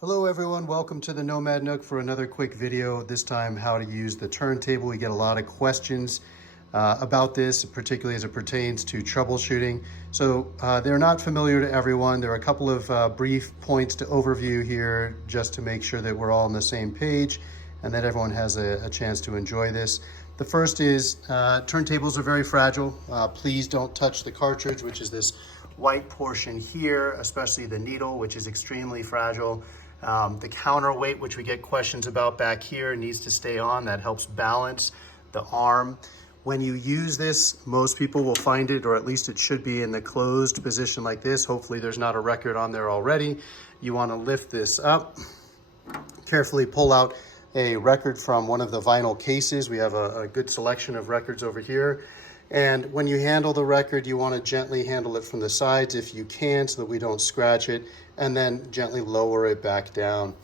Hello everyone, welcome to the Nomad Nook for another quick video, this time how to use the turntable. We get a lot of questions about this, particularly as it pertains to troubleshooting. So they're not familiar to everyone. There are a couple of brief points to overview here just to make sure that we're all on the same page and that everyone has a chance to enjoy this. The first is turntables are very fragile. Please don't touch the cartridge, which is this white portion here, especially the needle, which is extremely fragile. The counterweight, which we get questions about back here, needs to stay on. That helps balance the arm. When you use this, most people will find it, or at least it should be in the closed position like this. Hopefully there's not a record on there already. You want to lift this up, carefully pull out a record from one of the vinyl cases. We have a good selection of records over here. And when you handle the record, you want to gently handle it from the sides if you can so that we don't scratch it, and then gently lower it back down.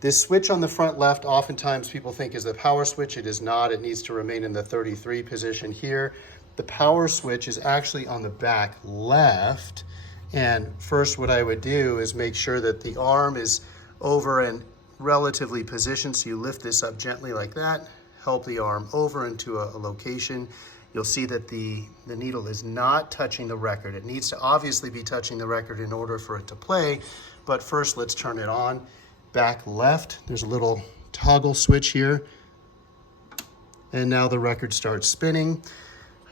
This switch on the front left, oftentimes people think is the power switch. It is not. It needs to remain in the 33 position here. The power switch is actually on the back left. And first what I would do is make sure that the arm is over and relatively positioned. So you lift this up gently like that, help the arm over into a location. You'll see that the needle is not touching the record. It needs to obviously be touching the record in order for it to play, but first let's turn it on. Back left, there's a little toggle switch here, and now the record starts spinning.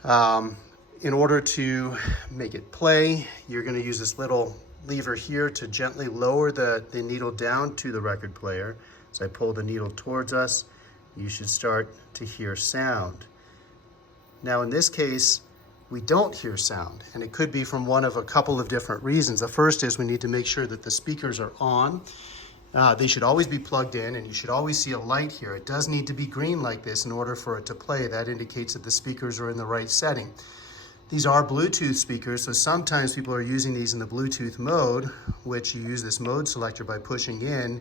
In order to make it play, you're gonna use this little lever here to gently lower the needle down to the record player. As I pull the needle towards us, you should start to hear sound. Now in this case, we don't hear sound, and it could be from one of a couple of different reasons. The first is we need to make sure that the speakers are on. They should always be plugged in, and you should always see a light here. It does need to be green like this in order for it to play. That indicates that the speakers are in the right setting. These are Bluetooth speakers, so sometimes people are using these in the Bluetooth mode, which you use this mode selector by pushing in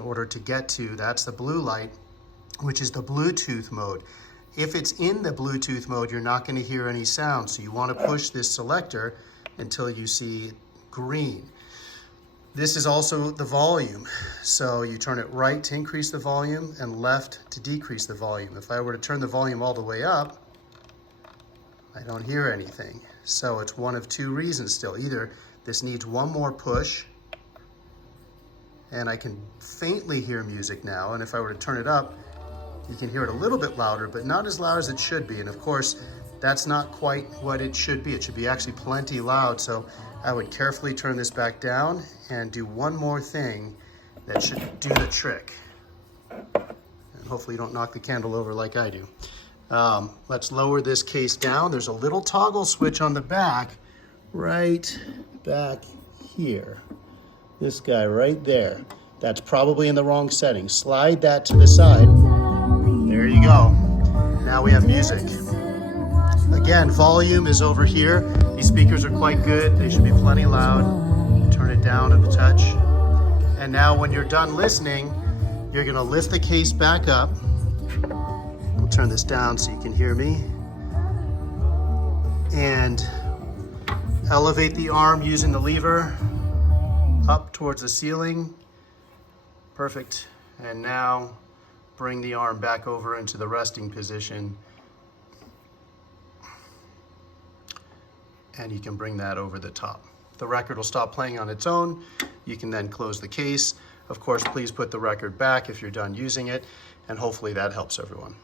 order to get to. That's the blue light, which is the Bluetooth mode. If it's in the Bluetooth mode, you're not going to hear any sound. So you want to push this selector until you see green. This is also the volume. So you turn it right to increase the volume and left to decrease the volume. If I were to turn the volume all the way up, I don't hear anything. So it's one of two reasons still. Either this needs one more push, and I can faintly hear music now. And if I were to turn it up, you can hear it a little bit louder, but not as loud as it should be. And of course, that's not quite what it should be. It should be actually plenty loud. So I would carefully turn this back down and do one more thing that should do the trick. And hopefully you don't knock the candle over like I do. Let's lower this case down. There's a little toggle switch on the back, right back here. This guy right there. That's probably in the wrong setting. Slide that to the side. There you go. Now we have music. Again, volume is over here. These speakers are quite good. They should be plenty loud. Turn it down a touch. And now when you're done listening, you're gonna lift the case back up. I'll turn this down so you can hear me. And elevate the arm using the lever up towards the ceiling. Perfect. And now bring the arm back over into the resting position. And you can bring that over the top. The record will stop playing on its own. You can then close the case. Of course, please put the record back if you're done using it, and hopefully that helps everyone.